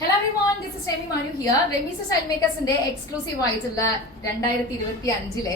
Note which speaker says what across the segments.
Speaker 1: Hello everyone this is Remi Manu here Remees style മേക്കേഴ്സിന്റെ exclusive ആയിട്ടുള്ള രണ്ടായിരത്തി ഇരുപത്തി അഞ്ചിലെ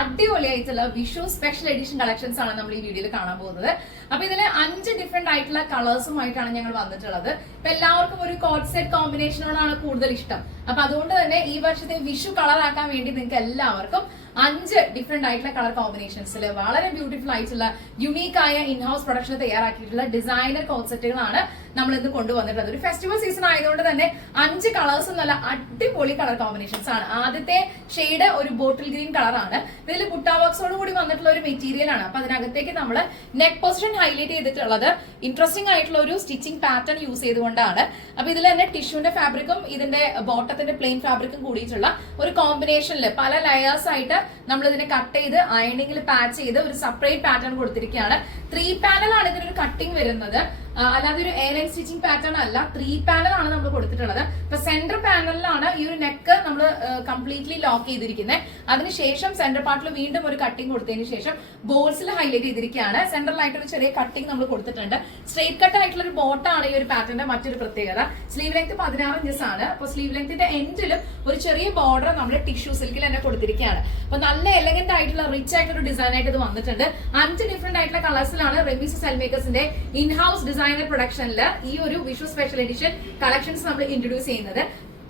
Speaker 1: അടിപൊളിയായിട്ടുള്ള വിഷു സ്പെഷ്യൽ എഡിഷൻ കളക്ഷൻസ് ആണ് നമ്മൾ ഈ വീഡിയോയിൽ കാണാൻ പോകുന്നത്. അപ്പൊ ഇതിൽ അഞ്ച് ഡിഫറെന്റ് ആയിട്ടുള്ള കളേഴ്സുമായിട്ടാണ് ഞങ്ങൾ വന്നിട്ടുള്ളത്. ഇപ്പൊ എല്ലാവർക്കും ഒരു കോഡ് സെറ്റ് കോമ്പിനേഷനോടാണ് കൂടുതൽ ഇഷ്ടം. അപ്പൊ അതുകൊണ്ട് തന്നെ ഈ വർഷത്തെ വിഷു കളർ ആക്കാൻ വേണ്ടി നിങ്ങൾക്ക് എല്ലാവർക്കും അഞ്ച് ഡിഫറെന്റ് ആയിട്ടുള്ള കളർ കോമ്പിനേഷൻസിൽ വളരെ ബ്യൂട്ടിഫുൾ ആയിട്ടുള്ള യുണീക്ക് ആയ ഇൻ ഹൗസ് പ്രൊഡക്ഷൻ തയ്യാറാക്കിയിട്ടുള്ള ഡിസൈനർ കോൺസെപ്റ്റുകളാണ് നമ്മൾ ഇന്ന് കൊണ്ടുവന്നിട്ടുള്ളത്. ഒരു ഫെസ്റ്റിവൽ സീസൺ ആയതുകൊണ്ട് തന്നെ അഞ്ച് കളേഴ്സും നല്ല അടിപൊളി കളർ കോമ്പിനേഷൻസ് ആണ്. ആദ്യത്തെ ഷെയ്ഡ് ഒരു ബോട്ടിൽ ഗ്രീൻ കളറാണ് ഇതിൽ കുട്ടാ കൂടി വന്നിട്ടുള്ള ഒരു മെറ്റീരിയൽ ആണ്. അപ്പൊ അതിനകത്തേക്ക് നമ്മൾ നെക്ക് പൊസിഷൻ ഹൈലൈറ്റ് ചെയ്തിട്ടുള്ളത്. ഇൻട്രസ്റ്റിംഗ് ആയിട്ടുള്ള ഒരു സ്റ്റിച്ചിങ് പാറ്റേൺ യൂസ് ചെയ്തുകൊണ്ടാണ്. അപ്പൊ ഇതിൽ തന്നെ ടിഷ്യൂന്റെ ഫാബ്രിക്കും ഇതിന്റെ ബോട്ടത്തിന്റെ പ്ലെയിൻ ഫാബ്രിക്കും കൂടിയിട്ടുള്ള ഒരു കോമ്പിനേഷനിൽ പല ലെയേഴ്സ് ആയിട്ട് നമ്മൾ ഇതിനെ കട്ട് ചെയ്ത് അയണിങ്ങിൽ പാച്ച് ചെയ്ത് ഒരു സെപ്പറേറ്റ് പാറ്റേൺ കൊടുത്തിരിക്കുകയാണ്. ത്രീ പാനൽ ആണ് ഇതിനൊരു കട്ടിങ് വരുന്നത്. അല്ലാതെ ഒരു എയർ ലൈൻ സ്റ്റിച്ചിങ് പാറ്റേൺ അല്ല. ത്രീ പാനൽ ആണ് നമ്മൾ കൊടുത്തിട്ടുള്ളത്. ഇപ്പൊ സെന്റർ പാനലിലാണ് ഈ ഒരു നെക്ക് നമ്മൾ കംപ്ലീറ്റ്ലി ലോക്ക് ചെയ്തിരിക്കുന്നത് അതിനുശേഷം സെന്റർ പാർട്ടിൽ വീണ്ടും ഒരു കട്ടിങ് കൊടുത്തതിന് ശേഷം ബോൾസിൽ ഹൈലൈറ്റ് ചെയ്തിരിക്കുകയാണ്. സെന്ററിലായിട്ട് ഒരു ചെറിയ കട്ടിങ് നമ്മൾ കൊടുത്തിട്ടുണ്ട്. സ്ട്രേറ്റ് കട്ട് ആയിട്ടുള്ള ഒരു ബോട്ടാണ് ഈ ഒരു പാറ്റേണിന്റെ മറ്റൊരു പ്രത്യേകത. സ്ലീവ് ലെങ്ത് പതിനാറ് ഇഞ്ചസ് ആണ്. അപ്പൊ സ്ലീവ് ലെങ്ത്തിന്റെ എൻഡിലും ഒരു ചെറിയ ബോർഡർ നമ്മൾ ടിഷ്യൂ സിൽക്കിൽ തന്നെ കൊടുത്തിരിക്കുകയാണ്. അപ്പൊ നല്ല എലഗന്റ് ആയിട്ടുള്ള റിച്ച് ആയിട്ടുള്ള ഡിസൈൻ ആയിട്ട് ഇത് വന്നിട്ടുണ്ട്. അഞ്ച് ഡിഫറെന്റ് ആയിട്ടുള്ള കളേഴ്സിലാണ് റെമീസ് സെൽമേക്കേഴ്സിന്റെ ഇൻ ഹൗസ് ഡിസൈനർ പ്രൊഡക്ഷനിൽ ഈ ഒരു വിഷു സ്പെഷ്യൽ എഡിഷൻ കളക്ഷൻസ് നമ്മൾ ഇൻട്രൊഡ്യൂസ് ചെയ്യുന്നത്.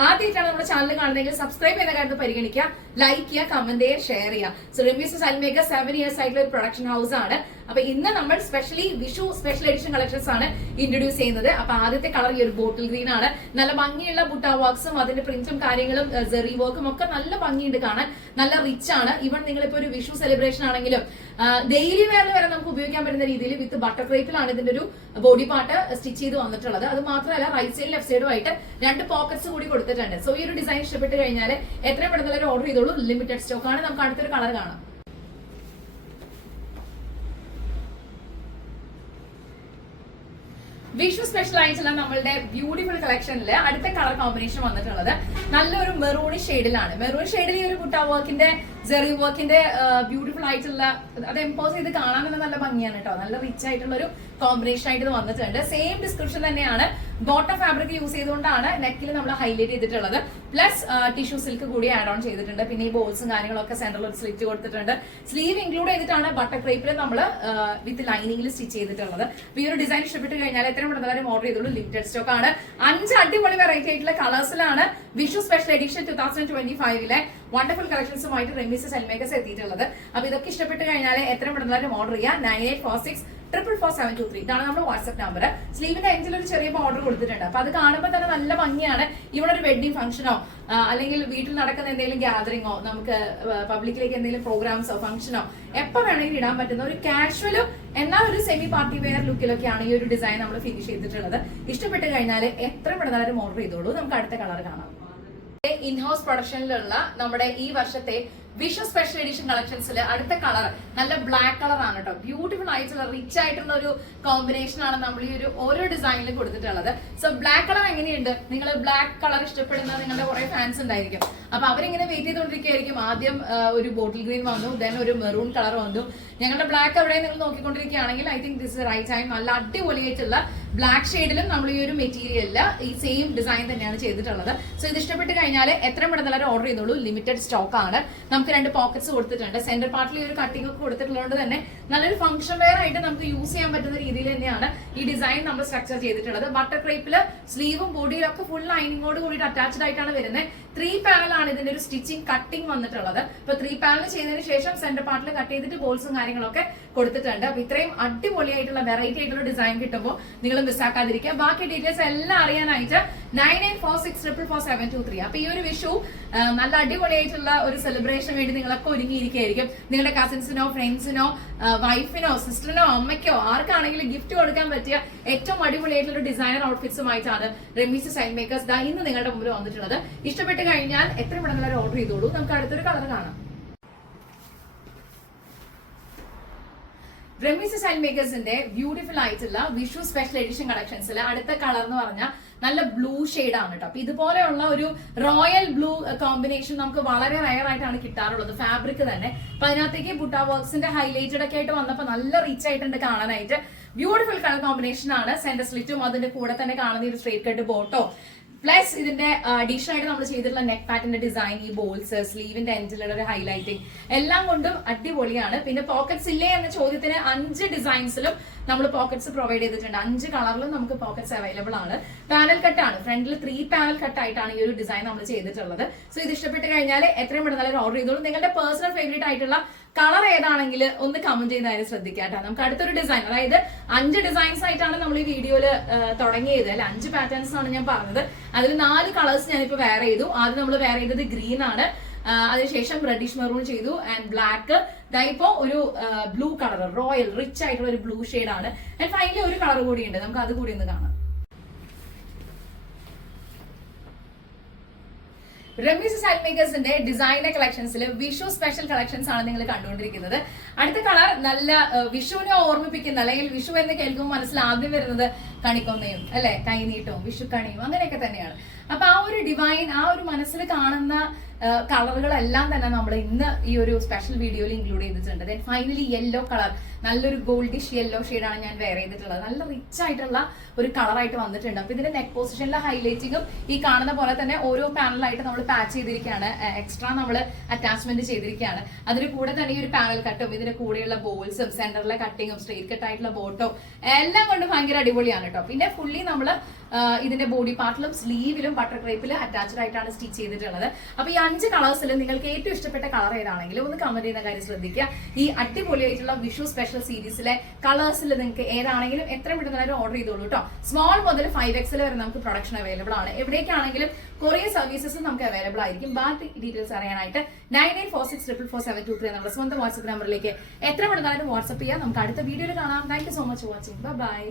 Speaker 1: ആദ്യമായിട്ടാണ് നമ്മുടെ ചാനൽ കാണുന്നതെങ്കിൽ സബ്സ്ക്രൈബ് ചെയ്യുന്ന കാര്യത്തിൽ പരിഗണിക്കുക. ലൈക്ക് ചെയ്യുക കമന്റ് ചെയ്യുക ഷെയർ ചെയ്യുക. സോ റിമ്യൂസ് സൽമേക്കർ സെവൻ ഇയേഴ്സ് ആയിട്ടുള്ള ഒരു പ്രൊഡക്ഷൻ ഹൗസ് ആണ്. അപ്പൊ ഇന്ന് നമ്മൾ specially Vishu special edition collections ആണ് ഇൻട്രൊഡ്യൂസ് ചെയ്യുന്നത്. അപ്പൊ ആദ്യത്തെ കളർ ഈ ഒരു ബോട്ടിൽ ഗ്രീൻ ആണ്. നല്ല ഭംഗിയുള്ള ബുട്ട വർക്ക്സും അതിന്റെ പ്രിന്റും കാര്യങ്ങളും ജെറി വർക്കും ഒക്കെ നല്ല ഭംഗിയുണ്ട് കാണാൻ. നല്ല റിച്ച് ആണ്. ഇവൺ നിങ്ങളിപ്പോ ഒരു വിഷു സെലിബ്രേഷൻ ആണെങ്കിലും ഡെയിലി വെയറിൽ വരെ നമുക്ക് ഉപയോഗിക്കാൻ പറ്റുന്ന രീതിയിൽ വിത്ത് ബട്ടർ ക്രേപ്പിലാണ് ഇതിന്റെ ഒരു ബോഡി പാർട്ട് സ്റ്റിച്ച് ചെയ്ത് വന്നിട്ടുള്ളത്. അത് മാത്രമല്ല റൈറ്റ് സൈഡ് ലെഫ്റ്റ് സൈഡും ആയിട്ട് രണ്ട് പോക്കറ്റ്സ് കൂടി കൊടുത്തിട്ടുണ്ട്. സോ ഈ ഒരു ഡിസൈൻ ഇഷ്ടപ്പെട്ട് കഴിഞ്ഞാൽ എത്രയും പെട്ടെന്നുള്ള ഓർഡർ ചെയ്തോളൂ. ലിമിറ്റഡ് സ്റ്റോക്ക് ആണ്. നമുക്ക് അടുത്തൊരു കളർ കാണാം. വിഷു സ്പെഷ്യൽ ആയിട്ടുള്ള നമ്മളുടെ ബ്യൂട്ടിഫുൾ കളക്ഷനിൽ അടുത്ത കളർ കോമ്പിനേഷൻ വന്നിട്ടുള്ളത് നല്ലൊരു മെറൂൺ ഷെയ്ഡിലാണ് മെറൂൺ ഷെയ്ഡിൽ ഈ ഒരു കുട്ട വർക്കിന്റെ ജെറി വർക്കിന്റെ ബ്യൂട്ടിഫുൾ ആയിട്ടുള്ള അത് എംപോസ് ചെയ്ത് കാണാൻ തന്നെ നല്ല ഭംഗിയാണ് കേട്ടോ. നല്ല റിച്ച് ആയിട്ടുള്ള ഒരു കോമ്പിനേഷൻ ആയിട്ട് വന്നിട്ടുണ്ട്. സെയിം ഡിസ്ക്രിപ്ഷൻ തന്നെയാണ്. ബോട്ടം ഫാബ്രിക് യൂസ് ചെയ്തുകൊണ്ടാണ് നെക്കിൽ നമ്മൾ ഹൈലൈറ്റ് ചെയ്തിട്ടുള്ളത്. പ്ലസ് ടിഷ്യൂ സിൽക്ക് കൂടി ആഡ് ഓൺ ചെയ്തിട്ടുണ്ട്. പിന്നെ ഈ ബോൾസും കാര്യങ്ങളൊക്കെ സെന്ററിൽ ഒരു സ്ലിറ്റ് കൊടുത്തിട്ടുണ്ട്. സ്ലീവ് ഇൻക്ലൂഡ് ചെയ്തിട്ടാണ് ബട്ടർ ക്രേപ്പിൽ നമ്മൾ വിത്ത് ലൈനിങ്ങിൽ സ്റ്റിച്ച് ചെയ്തിട്ടുള്ളത്. ഈ ഒരു ഡിസൈൻ ഇഷ്ടപ്പെട്ട് കഴിഞ്ഞാൽ എത്രയും പെട്ടെന്ന് ഓർഡർ ചെയ്തോളൂ. ലിമിറ്റഡ് സ്റ്റോക്ക് ആണ്. അഞ്ച് അടിപൊളി വെറൈറ്റി ആയിട്ടുള്ള കളേഴ്സിലാണ് Vishu special edition two thousand twenty ഫൈവിലെ wonderful കളക്ഷൻസുമായിട്ട് റെമിസ് സെൽമേക്കേഴ്സ് എത്തിയിട്ടുള്ളത് അപ്പൊ ഇതൊക്കെ ഇഷ്ടപ്പെട്ട് കഴിഞ്ഞാൽ എത്ര പെട്ടെന്നാലും ഓർഡർ ചെയ്യാം. Nine eight four six triple four seven two three ഇതാണ് നമ്മുടെ വാട്സ്ആപ്പ് നമ്പർ സ്ലീവിന്റെ എൻഡിൽ ഒരു ചെറിയ ഓർഡർ കൊടുത്തിട്ടുണ്ട്. അപ്പൊ അത് കാണുമ്പോൾ തന്നെ നല്ല ഭംഗിയാണ്. ഇവിടെ ഒരു വെഡിങ് ഫംഗ്ഷനോ അല്ലെങ്കിൽ വീട്ടിൽ നടക്കുന്ന എന്തെങ്കിലും ഗ്യാതറിങ്ങോ നമുക്ക് പബ്ലിക്കിലേക്ക് എന്തെങ്കിലും പ്രോഗ്രാംസോ ഫംഗ്ഷനോ എപ്പോ വേണമെങ്കിലും ഇടാൻ പറ്റുന്ന ഒരു കാഷ്വലും എന്നാൽ ഒരു സെമി പാർട്ടി വെയർ ലുക്കിലൊക്കെയാണ് ഈ ഒരു ഡിസൈൻ നമ്മൾ ഫിനിഷ് ചെയ്തിട്ടുള്ളത്. ഇഷ്ടപ്പെട്ട് കഴിഞ്ഞാൽ എത്ര പെട്ടെന്നാലും ഓർഡർ ചെയ്തോളൂ. നമുക്ക് അടുത്ത കളർ കാണാം. ഇൻ ഹൗസ് പ്രൊഡക്ഷനിലുള്ള നമ്മുടെ ഈ വർഷത്തെ വിഷു സ്പെഷ്യൽ എഡിഷൻ കളക്ഷൻസിൽ അടുത്ത കളർ നല്ല ബ്ലാക്ക് കളർ ആണ് കേട്ടോ ബ്യൂട്ടിഫുൾ ആയിട്ടുള്ള റിച്ച് ആയിട്ടുള്ള ഒരു കോമ്പിനേഷൻ ആണ് നമ്മൾ ഈ ഒരു ഓരോ ഡിസൈനിലും കൊടുത്തിട്ടുള്ളത്. സോ ബ്ലാക്ക് കളർ എങ്ങനെയുണ്ട്? നിങ്ങൾ ബ്ലാക്ക് കളർ ഇഷ്ടപ്പെടുന്ന നിങ്ങളുടെ കുറെ ഫാൻസ് ഉണ്ടായിരിക്കും. അപ്പൊ അവരിങ്ങനെ വെയിറ്റ് ചെയ്തുകൊണ്ടിരിക്കുകയായിരിക്കും ആദ്യം ഒരു ബോട്ടിൽ ഗ്രീൻ വന്നു ദെൻ ഒരു മെറൂൺ കളർ വന്നു. ഞങ്ങളുടെ ബ്ലാക്ക് അവിടെ നിങ്ങൾ നോക്കിക്കൊണ്ടിരിക്കുകയാണെങ്കിൽ I think this right time നല്ല അടിപൊളിയായിട്ടുള്ള ബ്ലാക്ക് ഷെയ്ഡിലും നമ്മൾ ഈ ഒരു മെറ്റീരിയലിൽ ഈ സെയിം ഡിസൈൻ തന്നെയാണ് ചെയ്തിട്ടുള്ളത്. സോ ഇത് ഇഷ്ടപ്പെട്ട് കഴിഞ്ഞാൽ എത്ര പെട്ടെന്ന് ഓർഡർ ചെയ്തോളൂ. ലിമിറ്റഡ് സ്റ്റോക്ക് ആണ്. നമുക്ക് രണ്ട് പോക്കറ്റ്സ് കൊടുത്തിട്ടുണ്ട്. സെന്റർ പാർട്ടിൽ ഒരു കട്ടിംഗ് ഒക്കെ കൊടുത്തിട്ടുള്ളത് തന്നെ നല്ലൊരു ഫംഗ്ഷൻ വെയർ ആയിട്ട് നമുക്ക് യൂസ് ചെയ്യാൻ പറ്റുന്ന രീതിയിൽ തന്നെയാണ് ഈ ഡിസൈൻ നമ്മൾ സ്ട്രക്ചർ ചെയ്തിട്ടുള്ളത്. ബട്ടർ ക്രേപ്പിൽ സ്ലീവും ബോഡിയിലൊക്കെ ഫുൾ ലൈനിങ്ങോട് കൂടി അറ്റാച്ച്ഡ് ആയിട്ടാണ് വരുന്നത്. ത്രീ പാനൽ ആണ് ഇതിന്റെ ഒരു സ്റ്റിച്ചിങ് കട്ടിംഗ് വന്നിട്ടുള്ളത്. അപ്പൊ ത്രീ പാനൽ ചെയ്തതിന് ശേഷം സെന്റർ പാർട്ടിൽ കട്ട് ചെയ്തിട്ട് ബോൾസും കാര്യങ്ങളൊക്കെ കൊടുത്തിട്ടുണ്ട്. അപ്പൊ ഇത്രയും അടിപൊളിയായിട്ടുള്ള വെറൈറ്റി ആയിട്ടുള്ള ഡിസൈൻ കിട്ടുമ്പോൾ നിങ്ങൾ മിസ്സാക്കാതിരിക്കുക ബാക്കി ഡീറ്റെയിൽസ് എല്ലാം അറിയാനായിട്ട് nine eight four six triple four seven two three. അപ്പൊ ഈ ഒരു വിഷു നല്ല അടിപൊളിയായിട്ടുള്ള ഒരു സെലിബ്രേഷൻ വേണ്ടി നിങ്ങളൊക്കെ ഒരുങ്ങിയിരിക്കുകയായിരിക്കും. നിങ്ങളുടെ കസിൻസിനോ ഫ്രണ്ട്സിനോ വൈഫിനോ സിസ്റ്ററിനോ അമ്മയ്ക്കോ ആർക്കാണെങ്കിലും ഗിഫ്റ്റ് കൊടുക്കാൻ പറ്റിയ ഏറ്റവും അടിപൊളിയായിട്ടുള്ള ഡിസൈനർ ഔട്ട്ഫിറ്റ്സുമായിട്ടാണ് റെമീസ് സൈൻ മേക്കേഴ്സ് ദാ ഇന്ന് നിങ്ങളുടെ മുമ്പിൽ വന്നിട്ടുള്ളത്. ഇഷ്ടപ്പെട്ട് കഴിഞ്ഞാൽ എത്ര പെട്ടെന്ന് ഓർഡർ ചെയ്തോളൂ. നമുക്ക് അടുത്തൊരു കളർ കാണാം. റെമീസ് സ്റ്റൈൽ മേക്കേഴ്സിന്റെ ബ്യൂട്ടിഫുൾ ആയിട്ടുള്ള വിഷു സ്പെഷ്യൽ എഡിഷൻ കളക്ഷൻസിൽ അടുത്ത കളർ എന്ന് പറഞ്ഞാൽ നല്ല ബ്ലൂ ഷെയ്ഡ് ആണ് കേട്ടോ അപ്പൊ ഇതുപോലെയുള്ള ഒരു റോയൽ ബ്ലൂ കോമ്പിനേഷൻ നമുക്ക് വളരെ റയർ ആയിട്ടാണ് കിട്ടാറുള്ളത്. ഫാബ്രിക് തന്നെ. അപ്പൊ അതിനകത്തേക്ക് ബുട്ട വർക്ക്സിന്റെ ഹൈലൈറ്റഡ് ഒക്കെ ആയിട്ട് വന്നപ്പോൾ നല്ല റിച്ച് ആയിട്ടുണ്ട് കാണാനായിട്ട്. ബ്യൂട്ടിഫുൾ കളർ കോമ്പിനേഷൻ ആണ്. സെന്റർ സ്ലിറ്റും അതിന്റെ കൂടെ തന്നെ കാണുന്ന ഒരു സ്ട്രേറ്റ് കട്ട് ബോട്ടോ പ്ലസ് ഇതിന്റെ അഡീഷണൽ ആയിട്ട് നമ്മൾ ചെയ്തിട്ടുള്ള നെക്ക് പാറ്റിന്റെ ഡിസൈൻ ഈ ബോൾസ് സ്ലീവിന്റെ എൻഡിലുള്ള ഒരു ഹൈലൈറ്റിംഗ് എല്ലാം കൊണ്ടും അടിപൊളിയാണ്. പിന്നെ പോക്കറ്റ്സ് ഇല്ലേ എന്ന ചോദ്യത്തിന് അഞ്ച് ഡിസൈൻസിലും നമ്മൾ പോക്കറ്റ്സ് പ്രൊവൈഡ് ചെയ്തിട്ടുണ്ട്. അഞ്ച് കളറിലും നമുക്ക് പോക്കറ്റ്സ് അവൈലബിൾ ആണ്. പാനൽ കട്ടാണ് ഫ്രണ്ടിൽ ത്രീ പാനൽ കട്ട് ആയിട്ടാണ് ഈ ഒരു ഡിസൈൻ നമ്മൾ ചെയ്തിട്ടുള്ളത്. സോ ഇത് ഇഷ്ടപ്പെട്ട് കഴിഞ്ഞാൽ എത്രയും പെട്ടെന്ന് ഓർഡർ ചെയ്തോളൂ. നിങ്ങളുടെ പേഴ്സണൽ ഫേവറേറ്റ് ആയിട്ടുള്ള കളർ ഏതാണെങ്കിൽ ഒന്ന് കമന്റ് ചെയ്യുന്നതിന് ശ്രദ്ധിക്കാട്ടോ. നമുക്ക് അടുത്തൊരു ഡിസൈൻ അതായത് അഞ്ച് ഡിസൈൻസ് ആയിട്ടാണ് നമ്മൾ ഈ വീഡിയോയിൽ തുടങ്ങിയത്. അല്ലെ? അഞ്ച് പാറ്റേൺസ് ആണ് ഞാൻ പറഞ്ഞത്. അതിൽ നാല് കളേഴ്സ് ഞാനിപ്പോ വെയർ ചെയ്തു. ആദ്യം നമ്മൾ വെയർ ചെയ്തത് ഗ്രീൻ ആണ്. അതിനുശേഷം റെഡിഷ് മെറൂൺ ചെയ്തു ആൻഡ് ബ്ലാക്ക് ഇപ്പോ ഒരു ബ്ലൂ കളർ റോയൽ റിച്ച് ആയിട്ടുള്ള ഒരു ബ്ലൂ ഷെയ്ഡ് ആണ്. ആൻഡ് ഫൈനലി ഒരു കളർ കൂടി ഉണ്ട്. നമുക്ക് അത് കൂടി ഒന്ന് കാണാം. റമീസ് സ്റ്റൈൽ മേക്കേഴ്സിന്റെ ഡിസൈനർ കളക്ഷൻസിൽ വിഷു സ്പെഷ്യൽ കളക്ഷൻസ് ആണ് നിങ്ങൾ കണ്ടുകൊണ്ടിരിക്കുന്നത്. അടുത്ത കളർ നല്ല വിഷുവിനെ ഓർമ്മിപ്പിക്കുന്ന അല്ലെങ്കിൽ വിഷു എന്ന് കേൾക്കുമ്പോൾ മനസ്സിൽ ആദ്യം വരുന്നത് കണിക്കൊന്നയും അല്ലെ? കൈനീട്ടവും വിഷു കണിയും അങ്ങനെയൊക്കെ തന്നെയാണ്. അപ്പൊ ആ ഒരു ഡിവൈൻ ആ ഒരു മനസ്സിൽ കാണുന്ന കളറുകളെല്ലാം തന്നെ നമ്മൾ ഇന്ന് ഈ ഒരു സ്പെഷ്യൽ വീഡിയോയിൽ ഇൻക്ലൂഡ് ചെയ്തിട്ടുണ്ട്. ദെൻ ഫൈനലി യെല്ലോ കളർ നല്ലൊരു ഗോൾഡിഷ് യെല്ലോ ഷെയ്ഡാണ് ഞാൻ വെയർ ചെയ്തിട്ടുള്ളത്. നല്ല റിച്ച് ആയിട്ടുള്ള ഒരു കളറായിട്ട് വന്നിട്ടുണ്ട്. അപ്പൊ ഇതിന്റെ നെക്ക് പൊസിഷനിലെ ഹൈലൈറ്റിങ്ങും ഈ കാണുന്ന പോലെ തന്നെ ഓരോ പാനലായിട്ട് നമ്മൾ പാച്ച് ചെയ്തിരിക്കുകയാണ്. എക്സ്ട്രാ നമ്മൾ അറ്റാച്ച്മെന്റ് ചെയ്തിരിക്കുകയാണ്. അതിന് കൂടെ തന്നെ ഈ ഒരു പാനൽ കട്ടും ഇതിന്റെ കൂടെയുള്ള ബോൾസും സെന്ററിലെ കട്ടിങ്ങും സ്ട്രെയിറ്റ് കട്ട് ആയിട്ടുള്ള ബോട്ടോ എല്ലാം കൊണ്ട് ഭയങ്കര അടിപൊളിയാണ് കേട്ടോ. പിന്നെ ഫുള്ളി നമ്മൾ ഇതിന്റെ ബോഡി പാർട്ടിലും സ്ലീവിലും ബട്ടർ ക്രേപ്പിൽ അറ്റാച്ച്ഡ് ആയിട്ടാണ് സ്റ്റിച്ച് ചെയ്തിട്ടുള്ളത്. അപ്പൊ ഈ അഞ്ച് കളേഴ്സിൽ നിങ്ങൾക്ക് ഏറ്റവും ഇഷ്ടപ്പെട്ട കളർ ഏതാണെങ്കിലും ഒന്ന് കമന്റ് ചെയ്യുന്ന കാര്യം ശ്രദ്ധിക്കുക. ഈ അടിപൊളിയായിട്ടുള്ള വിഷു സ്പെഷ്യൽ സീരീസിലെ കളേഴ്സിൽ നിങ്ങൾക്ക് ഏതാണെങ്കിലും എത്ര പെട്ടെന്ന് ഓർഡർ ചെയ്തോളൂ കേട്ടോ സ്മോൾ മുതൽ ഫൈവ് എക്സിൽ വരെ നമുക്ക് പ്രൊഡക്ഷൻ അവൈലബിൾ ആണ്. എവിടേക്കാണെങ്കിലും കൊറിയർ സർവീസസ് നമുക്ക് അവൈലബിൾ ആയിരിക്കും. ബാക്കി ഡീറ്റെയിൽസ് അറിയാനായിട്ട് nine eight four six triple four seven two three നമ്മുടെ സ്വന്തം വാട്സ്ആപ്പ് നമ്പറിലേക്ക് എത്ര പെട്ടെന്ന് വാട്സ്ആപ്പ് ചെയ്യാം. നമുക്ക് അടുത്ത വീഡിയോയിൽ കാണാം. Thank you so much watching bye